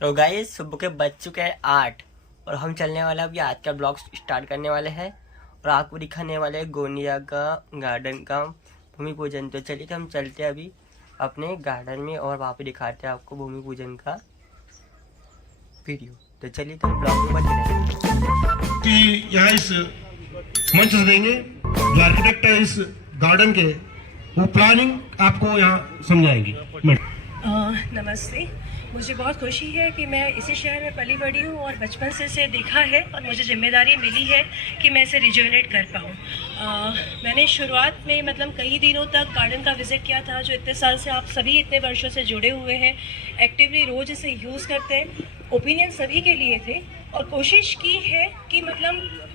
तो गाइस सुबह के बज चुके हैं 8 और हम चलने वाले हैं अभी आज का ब्लॉग स्टार्ट करने वाले हैं और आपको दिखाने वाले हैं गोंदिया का गार्डन का भूमि पूजन। तो चलिए हम चलते हैं अभी अपने गार्डन में और वहाँ पे दिखाते हैं आपको भूमि पूजन का वीडियो। तो चलिए तो हम ब्लॉग में बने रहें। कि यहाँ इस मंच से देंगे जो आर्किटेक्ट है इस गार्डन के, वो प्लानिंग आपको यहाँ समझाएंगे। नमस्ते। मुझे बहुत खुशी है कि मैं इसी शहर में पली बड़ी हूँ और बचपन से इसे देखा है और मुझे जिम्मेदारी मिली है कि मैं इसे रिजुवनेट कर पाऊँ। मैंने शुरुआत में कई दिनों तक गार्डन का विज़िट किया था, जो इतने साल से आप सभी इतने वर्षों से जुड़े हुए हैं, एक्टिवली रोज़ इसे यूज़ करते हैं। ओपिनियन सभी के लिए थे और कोशिश की है कि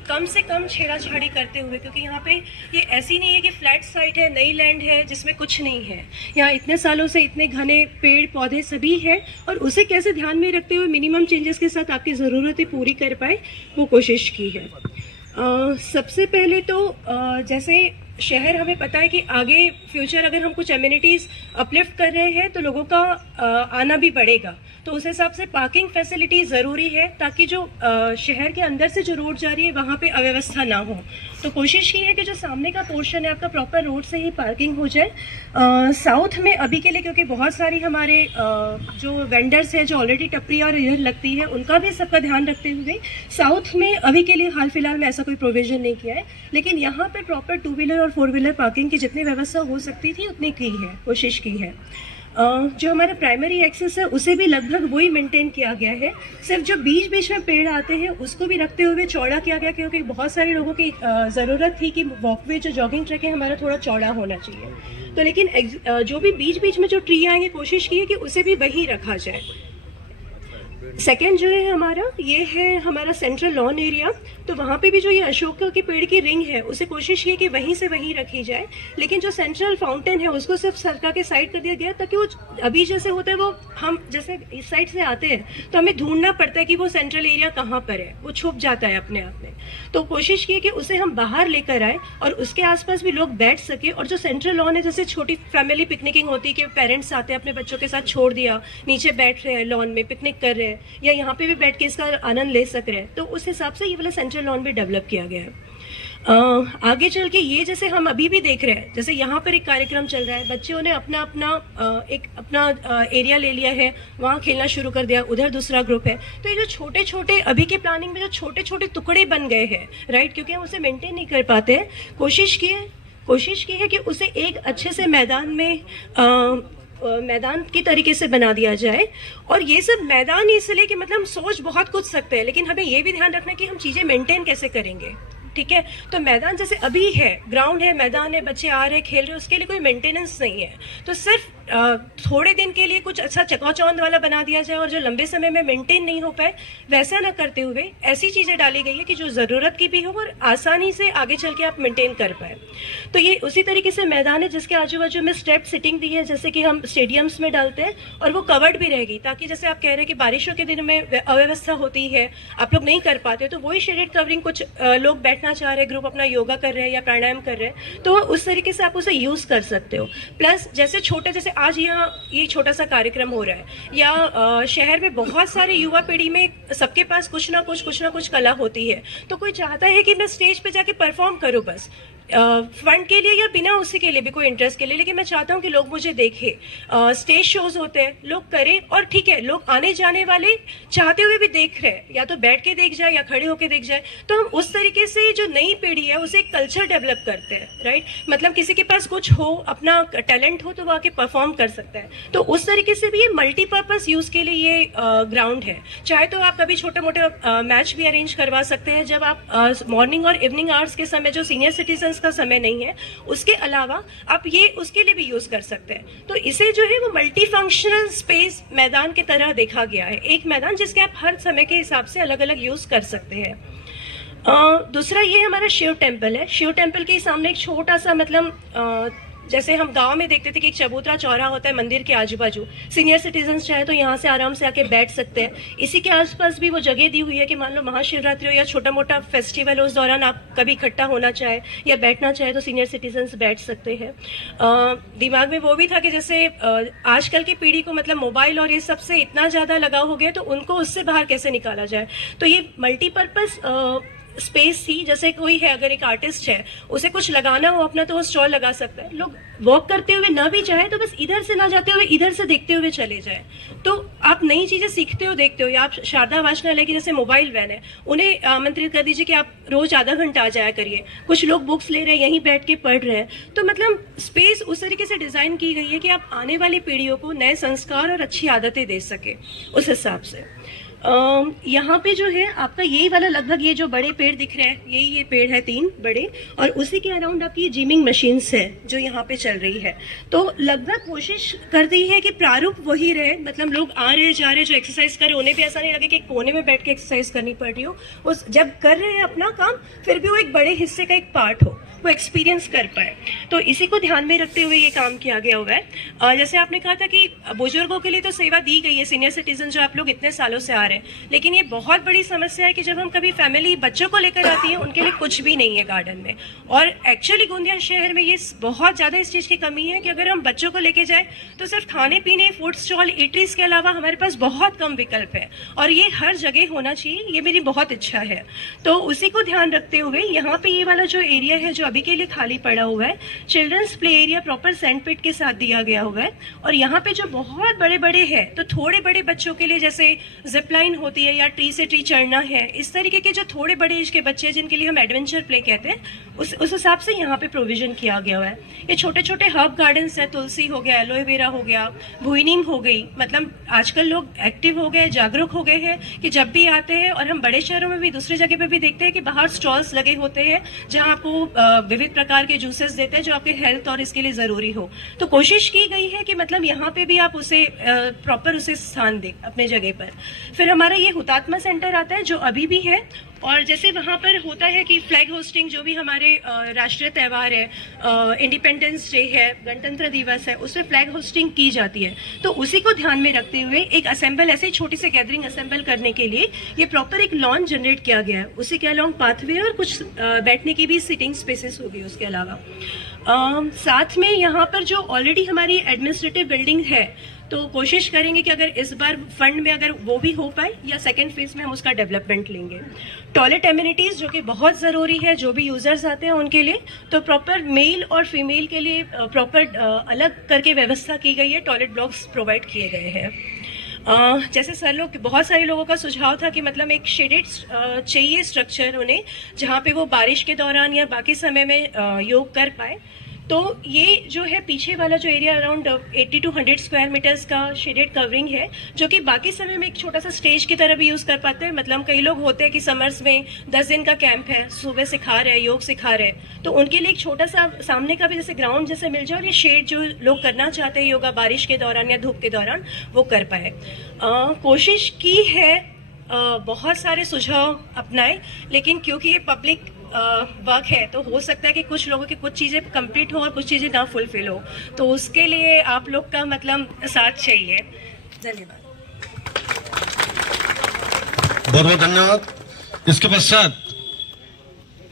कम से कम छेड़ाछाड़ी करते हुए, क्योंकि यहाँ पे ये ऐसी नहीं है कि फ्लैट साइट है, नई लैंड है जिसमें कुछ नहीं है। यहाँ इतने सालों से इतने घने पेड़ पौधे सभी है और उसे कैसे ध्यान में रखते हुए मिनिमम चेंजेस के साथ आपकी ज़रूरतें पूरी कर पाए, वो कोशिश की है। सबसे पहले तो जैसे शहर हमें पता है कि आगे फ्यूचर अगर हम कुछ एमिनिटीज़ अपलिफ्ट कर रहे हैं तो लोगों का आना भी बढ़ेगा, तो उस हिसाब से पार्किंग फैसिलिटी ज़रूरी है ताकि जो शहर के अंदर से जो रोड जा रही है वहाँ पे अव्यवस्था ना हो। तो कोशिश की है कि जो सामने का पोर्शन है आपका प्रॉपर रोड से ही पार्किंग हो जाए। साउथ में अभी के लिए, क्योंकि बहुत सारी हमारे जो वेंडर्स हैं जो ऑलरेडी टपरी और इधर लगती है, उनका भी सबका ध्यान रखते हुए साउथ में अभी के लिए हाल फिलहाल में ऐसा कोई प्रोविज़न नहीं किया है, लेकिन यहाँ पर प्रॉपर 2 व्हीलर और 4 व्हीलर पार्किंग की जितनी व्यवस्था हो सकती थी उतनी की है, कोशिश की है। जो हमारा प्राइमरी एक्सेस है उसे भी लगभग वही मेंटेन किया गया है, सिर्फ जो बीच बीच में पेड़ आते हैं उसको भी रखते हुए चौड़ा किया गया, क्योंकि बहुत सारे लोगों की ज़रूरत थी कि वॉकवे जो जॉगिंग ट्रैक है हमारा थोड़ा चौड़ा होना चाहिए। तो लेकिन जो भी बीच बीच में जो ट्री आएंगे कोशिश की है कि उसे भी वही रखा जाए। सेकेंड जो है हमारा, ये है हमारा सेंट्रल लॉन एरिया, तो वहाँ पे भी जो ये अशोक के पेड़ की रिंग है उसे कोशिश की है कि वहीं से वहीं रखी जाए, लेकिन जो सेंट्रल फाउंटेन है उसको सिर्फ सरका के साइड कर दिया गया ताकि वो अभी जैसे होता है वो हम जैसे इस साइड से आते हैं तो हमें ढूंढना पड़ता है कि वो सेंट्रल एरिया कहाँ पर है, वो छुप जाता है अपने आप में। तो कोशिश की है कि उसे हम बाहर लेकर आए और उसके आसपास भी लोग बैठ सके। और जो सेंट्रल लॉन है, जैसे छोटी फैमिली पिकनिकिंग होती है कि पेरेंट्स आते हैं अपने बच्चों के साथ, छोड़ दिया, नीचे बैठ रहे हैं लॉन में पिकनिक कर रहे हैं या यहाँ पे भी बैठ के इसका आनंद ले सक रहे हैं, तो उस हिसाब से ये वाला सेंट्रल लॉन भी डेवलप किया गया है। आगे चल के ये जैसे हम अभी भी देख रहे हैं, जैसे यहाँ पर एक कार्यक्रम चल रहा है, बच्चों ने अपना एरिया ले लिया है, वहाँ खेलना शुरू कर दिया, उधर दूसरा ग्रुप है। तो ये जो छोटे छोटे अभी के प्लानिंग में जो छोटे छोटे टुकड़े बन गए हैं, राइट, क्योंकि हम उसे मेंटेन नहीं कर पाते हैं, कोशिश की है कि उसे एक अच्छे से मैदान की तरीके से बना दिया जाए। और ये सब मैदान इसलिए कि हम सोच बहुत कुछ सकते हैं, लेकिन हमें ये भी ध्यान रखना है कि हम चीज़ें मेंटेन कैसे करेंगे, ठीक है। तो मैदान जैसे अभी है, ग्राउंड है, मैदान है, बच्चे आ रहे हैं खेल रहे हैं, उसके लिए कोई मेंटेनेंस नहीं है, तो सिर्फ थोड़े दिन के लिए कुछ अच्छा चकाचौंध वाला बना दिया जाए और जो लंबे समय में मेंटेन नहीं हो पाए वैसा ना करते हुए ऐसी चीज़ें डाली गई है कि जो ज़रूरत की भी हो और आसानी से आगे चल के आप मेंटेन कर पाए। तो ये उसी तरीके से मैदान है जिसके आजू बाजू में स्टेप सिटिंग दी है, जैसे कि हम स्टेडियम्स में डालते हैं, और वो कवर्ड भी रहेगी ताकि जैसे आप कह रहे हैं कि बारिशों के दिन में अव्यवस्था होती है, आप लोग नहीं कर पाते, तो वही शेडेड कवरिंग कुछ लोग बैठना चाह रहे हैं, ग्रुप अपना योगा कर रहे हैं या प्राणायाम कर रहे हैं, तो उस तरीके से आप उसे यूज़ कर सकते हो। प्लस जैसे आज यहाँ ये छोटा सा कार्यक्रम हो रहा है, या शहर में बहुत सारे युवा पीढ़ी में सबके पास कुछ ना कुछ कला होती है, तो कोई चाहता है कि मैं स्टेज पे जाके परफॉर्म करूँ बस फंड के लिए या बिना उसी के लिए भी कोई इंटरेस्ट के लिए, लेकिन मैं चाहता हूँ कि लोग मुझे देखें। स्टेज शोज होते हैं, लोग करें, और ठीक है, लोग आने जाने वाले चाहते हुए भी देख रहे हैं, या तो बैठ के देख जाए या खड़े होके देख जाए, तो हम उस तरीके से जो नई पीढ़ी है उसे एक कल्चर डेवलप करते हैं, राइट। किसी के पास कुछ हो, अपना टैलेंट हो, तो वो आके परफॉर्म कर सकता है। तो उस तरीके से भी ये मल्टीपर्पज़ यूज़ के लिए ये ग्राउंड है। चाहे तो आप कभी छोटे मोटे मैच भी अरेंज करवा सकते हैं जब आप मॉर्निंग और इवनिंग आवर्स के समय, जो सीनियर सिटीजन का समय नहीं है, उसके अलावा आप ये उसके लिए भी यूज कर सकते हैं। तो इसे जो है वो मल्टी फंक्शनल स्पेस मैदान की तरह देखा गया है, एक मैदान जिसके आप हर समय के हिसाब से अलग अलग यूज कर सकते हैं। दूसरा ये हमारा शिव टेम्पल है। शिव टेम्पल के सामने एक छोटा सा जैसे हम गांव में देखते थे कि एक चबूतरा चौराहा होता है मंदिर के आजू बाजू, सीनियर सिटीजन्स चाहे तो यहाँ से आराम से आके बैठ सकते हैं। इसी के आसपास भी वो जगह दी हुई है कि मान लो महाशिवरात्रि हो या छोटा मोटा फेस्टिवल हो, उस दौरान आप कभी इकट्ठा होना चाहे या बैठना चाहे तो सीनियर सिटीजन्स बैठ सकते हैं। दिमाग में वो भी था कि जैसे आजकल की पीढ़ी को मतलब मोबाइल और ये सबसे इतना ज़्यादा लगाव हो गया, तो उनको उससे बाहर कैसे निकाला जाए। तो ये मल्टीपर्पज़ स्पेस थी। जैसे कोई है, अगर एक आर्टिस्ट है, उसे कुछ लगाना हो अपना, तो वो स्टॉल लगा सकता है। लोग वॉक करते हुए ना भी चाहे तो बस इधर से ना जाते हुए इधर से देखते हुए चले जाए, तो आप नई चीजें सीखते हो, देखते हो। या आप शारदा वाचनालय की जैसे मोबाइल वैन है, उन्हें आमंत्रित कर दीजिए कि आप रोज आधा घंटा आ जाया करिए। कुछ लोग बुक्स ले रहे हैं, यहीं बैठ के पढ़ रहे हैं। तो मतलब स्पेस उस तरीके से डिजाइन की गई है कि आप आने वाली पीढ़ियों को नए संस्कार और अच्छी आदतें दे सके, उस हिसाब से। यहाँ पे जो है आपका यही वाला लगभग ये जो बड़े पेड़ दिख रहे हैं, ये पेड़ है 3 बड़े, और उसी के अराउंड आपकी जिमिंग मशीन्स है जो यहाँ पे चल रही है। तो लगभग कोशिश कर दी है कि प्रारूप वही रहे, मतलब लोग आ रहे जा रहे जो एक्सरसाइज कर रहे, उन्हें भी ऐसा नहीं लगे कि कोने में बैठ के एक्सरसाइज करनी पड़ रही हो। उस जब कर रहे हैं अपना काम, फिर भी वो एक बड़े हिस्से का एक पार्ट हो, वो एक्सपीरियंस कर पाए। तो इसी को ध्यान में रखते हुए ये काम किया गया हुआ है। जैसे आपने कहा था कि बुजुर्गों के लिए तो सेवा दी गई है, सीनियर सिटीजन जो आप लोग इतने सालों से आ रहे हैं, लेकिन ये बहुत बड़ी समस्या है कि जब हम कभी फैमिली बच्चों को लेकर आती है, उनके लिए कुछ भी नहीं है गार्डन में। और एक्चुअली गोंदिया शहर में ये बहुत ज़्यादा इस चीज़ की कमी है कि अगर हम बच्चों को लेके जाए तो सिर्फ खाने पीने, फूड स्टॉल, ईटरीज के अलावा हमारे पास बहुत कम विकल्प है, और ये हर जगह होना चाहिए, ये मेरी बहुत इच्छा है। तो उसी को ध्यान रखते हुए यहाँ पे ये वाला जो एरिया है जो अभी के लिए खाली पड़ा हुआ है, चिल्ड्रंस प्ले एरिया प्रॉपर सैंडपिट के साथ दिया गया हुआ है। और यहाँ पे जो बहुत बड़े बड़े हैं, तो थोड़े बड़े बच्चों के लिए जैसे जिपलाइन होती है या ट्री से ट्री चढ़ना है, इस तरीके के जो थोड़े बड़े एज के बच्चे हैं जिनके लिए हम एडवेंचर प्ले कहते हैं, उस हिसाब से यहाँ पे प्रोविजन किया गया हुआ है। ये छोटे छोटे हर्ब गार्डन्स है, तुलसी हो गया, एलोवेरा हो गया, भुई नीम हो गई। मतलब आजकल लोग एक्टिव हो गए, जागरूक हो गए हैं कि जब भी आते हैं, और हम बड़े शहरों में भी दूसरे जगह पे भी देखते हैं कि बाहर स्टॉल्स लगे होते हैं जहाँ आपको विविध प्रकार के जूसेस देते हैं जो आपके हेल्थ और इसके लिए जरूरी हो। तो कोशिश की गई है कि मतलब यहाँ पे भी आप उसे प्रॉपर उसे स्थान दें अपने जगह पर। फिर हमारा ये हुतात्मा सेंटर आता है जो अभी भी है, और जैसे वहाँ पर होता है कि फ्लैग होस्टिंग, जो भी हमारे राष्ट्रीय त्यौहार है, इंडिपेंडेंस डे है, गणतंत्र दिवस है, उसमें फ्लैग होस्टिंग की जाती है। तो उसी को ध्यान में रखते हुए एक असेंबल, ऐसे छोटी सी गैदरिंग असेंबल करने के लिए ये प्रॉपर एक लॉन जनरेट किया गया है। उसी के अलावा पाथवे और कुछ बैठने की भी सिटिंग स्पेसेस होगी उसके अलावा। साथ में यहाँ पर जो ऑलरेडी हमारी एडमिनिस्ट्रेटिव बिल्डिंग है, तो कोशिश करेंगे कि अगर इस बार फंड में अगर वो भी हो पाए या सेकेंड फेज में हम उसका डेवलपमेंट लेंगे। टॉयलेट एमिनिटीज जो कि बहुत ज़रूरी है जो भी यूजर्स आते हैं उनके लिए, तो प्रॉपर मेल और फीमेल के लिए प्रॉपर अलग करके व्यवस्था की गई है, टॉयलेट ब्लॉक्स प्रोवाइड किए गए हैं। जैसे बहुत सारे लोगों का सुझाव था कि मतलब एक शेडेड चाहिए स्ट्रक्चर उन्हें, जहाँ पे वो बारिश के दौरान या बाकी समय में योग कर पाए। तो ये जो है पीछे वाला जो area around 80 to 100 square metres का शेडेड कवरिंग है, जो कि बाकी समय में एक छोटा सा स्टेज की तरह भी यूज कर पाते हैं। मतलब कई लोग होते हैं कि समर्स में 10 दिन का कैंप है, सुबह सिखा रहे हैं, योग सिखा रहे हैं, तो उनके लिए एक छोटा सा सामने का भी जैसे ग्राउंड जैसे मिल जाए, और ये शेड जो लोग करना चाहते हैं योगा बारिश के दौरान या धूप के दौरान, वो कर पाए। कोशिश की है, बहुत सारे सुझाव अपनाए, लेकिन क्योंकि ये पब्लिक वर्क है तो हो सकता है कि कुछ लोगों की कुछ चीज़ें कंप्लीट हो और कुछ चीज़ें ना फुलफिल हो, तो उसके लिए आप लोग का मतलब साथ चाहिए। धन्यवाद। बहुत बहुत धन्यवाद। इसके पश्चात